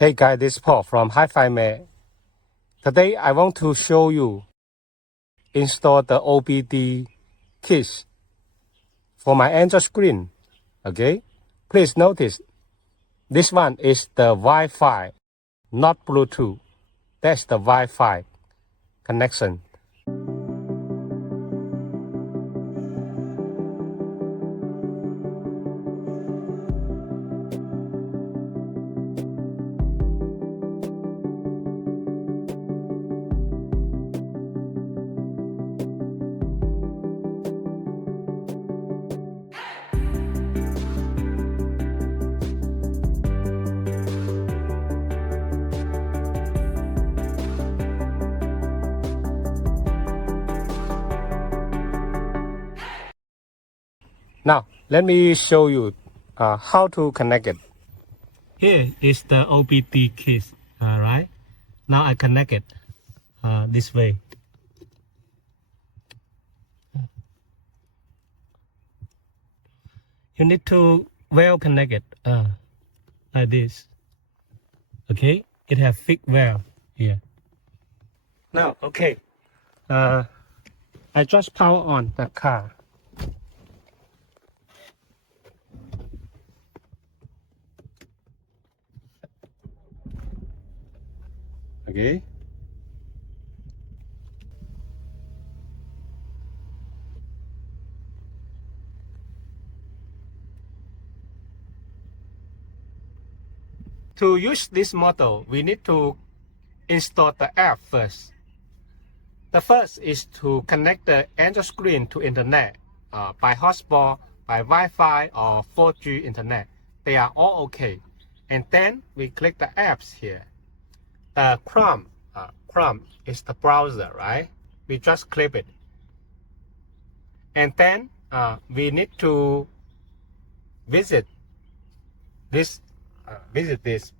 Hey guys, this is Paul from Hifimax. Today I want to show you install the OBD keys for my Android screen. Okay, please notice this one is the Wi-Fi, not Bluetooth. That's the Wi-Fi connection. Now, let me show you how to connect it. Here is the OBD keys, alright? Now I connect it this way. You need to well connect it like this. Okay, it has fixed well here. Now, okay, I just power on the car. Okay. To use this model, we need to install the app first. The first is to connect the Android screen to internet by hotspot, by Wi-Fi or 4G internet. They are all okay. And then we click the apps here. Chrome is the browser, right? We just click it. And then we need to visit this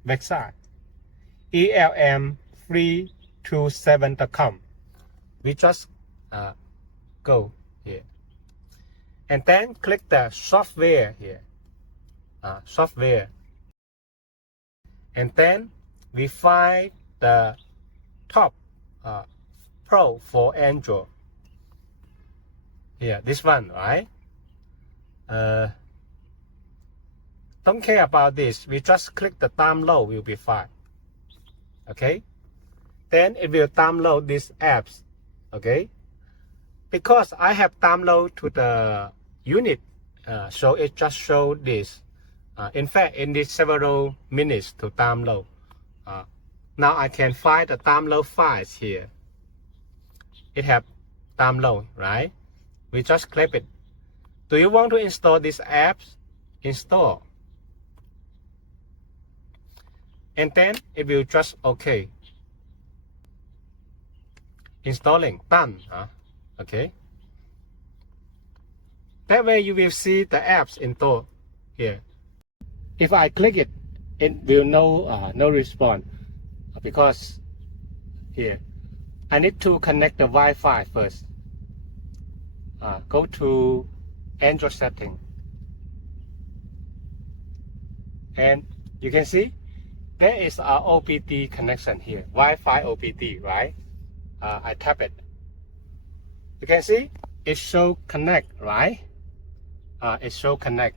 website, ELM327.com. We just go here and then click the software here, software, and then we find the top Pro for Android here, this one, right? Don't care about this, we just click the download, will be fine. Okay, then it will download these apps. Okay, because I have download to the unit, so it just show this. In fact, it needs several minutes to download. Now I can find the download files here. It have download, right? We just click it. Do you want to install these apps? Install. And then it will just okay. Installing, done. Okay. That way you will see the apps installed here. If I click it, it will no response because here I need to connect the Wi-Fi first. Go to Android setting, and you can see there is our OBD connection here, Wi-Fi OBD, right? I tap it. You can see it show connect, right? It show connect.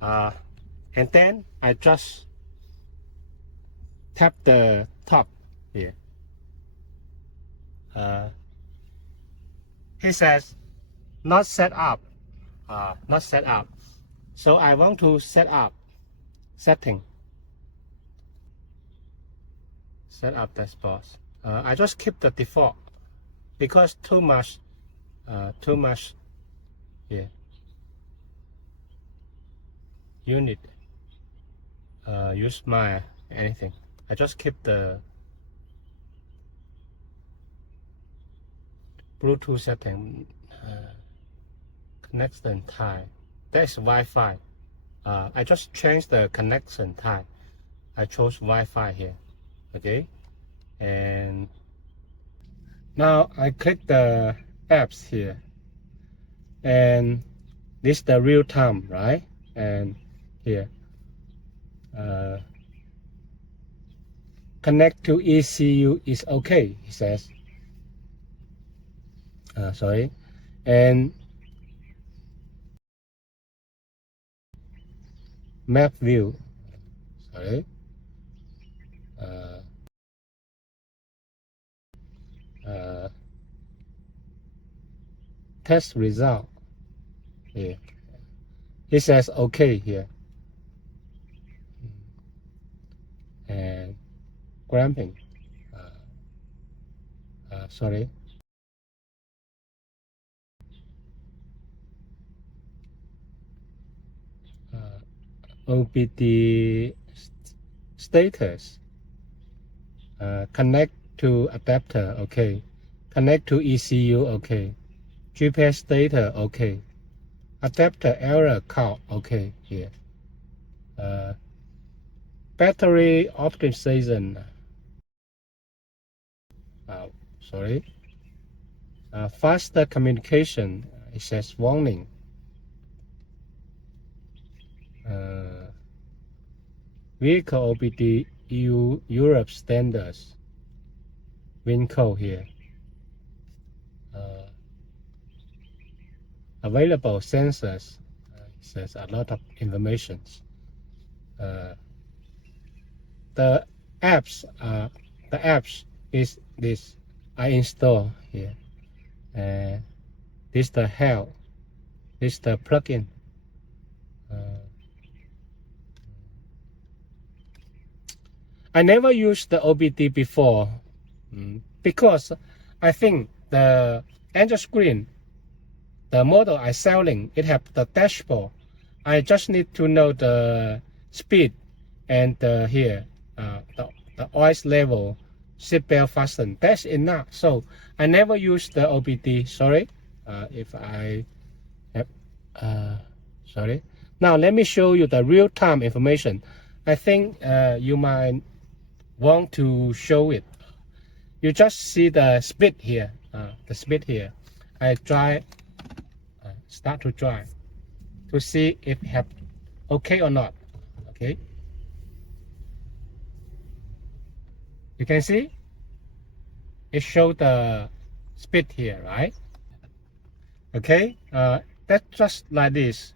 And then I just tap the top here. He says not set up, not set up. So I want to set up setting. Set up dashboard. I just keep the default because too much here. Unit, use my anything. I just keep the Bluetooth setting, connection type. That's Wi-Fi. I just changed the connection type. I chose Wi-Fi here. Okay, and now I click the apps here, and this is the real time, right? And here connect to ECU is okay, he says. Sorry. And map view. Sorry. Test result. Here. It says okay here. And gramping. Sorry. OBD status. Connect to adapter. Okay. Connect to ECU. Okay. GPS data. Okay. Adapter error count. Okay. Here. Battery optimization. Sorry. Faster communication. It says warning. Vehicle OBD EU Europe standards. Win code here. Available sensors. It says a lot of information. The apps is this. I install here. This the help. This the plugin. I never used the OBD before because I think the Android screen, the model I selling, it have the dashboard. I just need to know the speed and here the oil level, seatbelt fasten. That's enough. So I never use the OBD. Sorry, if I have. Sorry. Now let me show you the real-time information. I think you might want to show it. You just see the speed here. The speed here. I try start to drive to see if have okay or not. Okay. You can see it show the speed here, right? Okay. That's just like this.